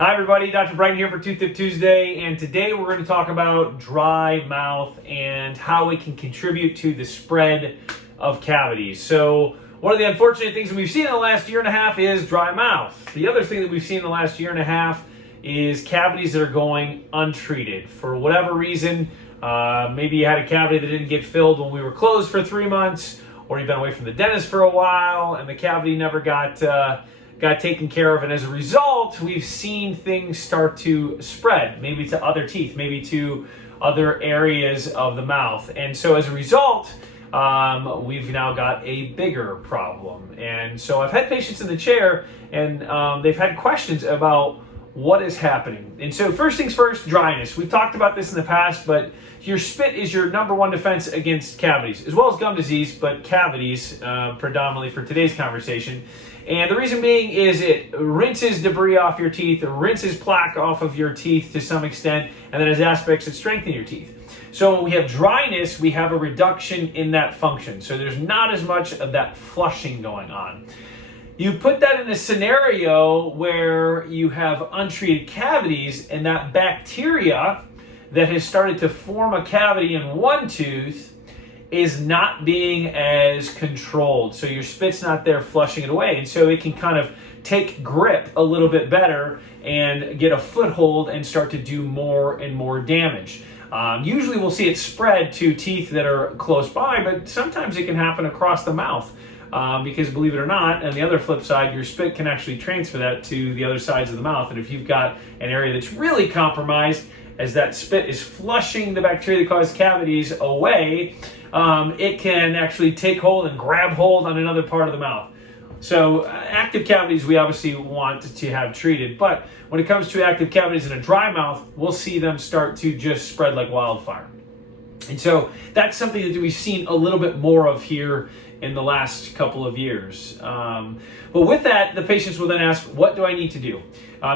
Hi everybody, Dr. Bryton here for Tooth Tip Tuesday, and today we're going to talk about dry mouth and how it can contribute to the spread of cavities. So one of the unfortunate things that we've seen in the last year and a half is dry mouth. The other thing that we've seen in the last year and a half is cavities that are going untreated. For whatever reason, maybe you had a cavity that didn't get filled when we were closed for 3 months, or you've been away from the dentist for a while and the cavity never got taken care of, and as a result, we've seen things start to spread, maybe to other teeth, maybe to other areas of the mouth. And so as a result, we've now got a bigger problem. And so I've had patients in the chair, and they've had questions about what is happening. And so first things first, dryness. We've talked about this in the past, but your spit is your #1 defense against cavities, as well as gum disease, but cavities predominantly for today's conversation. And the reason being is it rinses debris off your teeth, it rinses plaque off of your teeth to some extent, and then has aspects that strengthen your teeth. So when we have dryness, we have a reduction in that function. So there's not as much of that flushing going on. You put that in a scenario where you have untreated cavities, and that bacteria that has started to form a cavity in one tooth is not being as controlled. So your spit's not there flushing it away. And so it can kind of take grip a little bit better and get a foothold and start to do more and more damage. Usually we'll see it spread to teeth that are close by, but sometimes it can happen across the mouth. Because believe it or not, on the other flip side, your spit can actually transfer that to the other sides of the mouth. And if you've got an area that's really compromised, as that spit is flushing the bacteria that cause cavities away, it can actually take hold and grab hold on another part of the mouth. So active cavities we obviously want to have treated, but when it comes to active cavities in a dry mouth, we'll see them start to just spread like wildfire. And so that's something that we've seen a little bit more of here in the last couple of years. But with that, the patients will then ask, what do I need to do?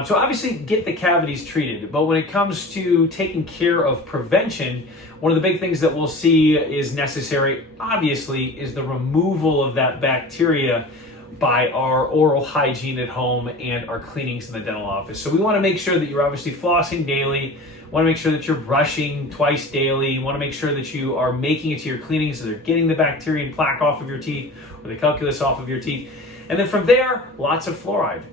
So obviously get the cavities treated, but when it comes to taking care of prevention, one of the big things that we'll see is necessary, obviously, is the removal of that bacteria by our oral hygiene at home and our cleanings in the dental office. So we want to make sure that you're obviously flossing daily, want to make sure that you're brushing twice daily, you want to make sure that you are making it to your cleanings so they're getting the bacteria and plaque off of your teeth or the calculus off of your teeth. And then from there, lots of fluoride.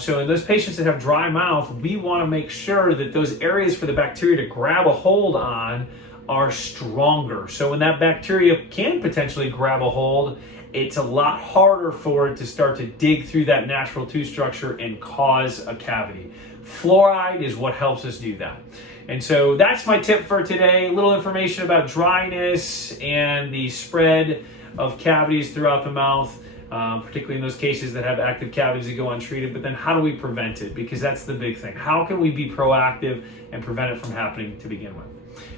So in those patients that have dry mouth, we want to make sure that those areas for the bacteria to grab a hold on are stronger. So when that bacteria can potentially grab a hold, it's a lot harder for it to start to dig through that natural tooth structure and cause a cavity. Fluoride is what helps us do that. And so that's my tip for today. A little information about dryness and the spread of cavities throughout the mouth, particularly in those cases that have active cavities that go untreated. But then how do we prevent it? Because that's the big thing. How can we be proactive and prevent it from happening to begin with?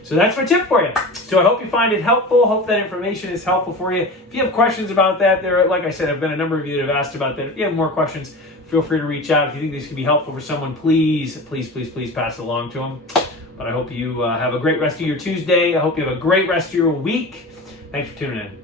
So that's my tip for you. So I hope you find it helpful. Hope that information is helpful for you. If you have questions about that, like I said, I've been a number of you that have asked about that. If you have more questions, feel free to reach out. If you think these can be helpful for someone, please pass it along to them. But I hope you have a great rest of your Tuesday. I hope you have a great rest of your week. Thanks for tuning in.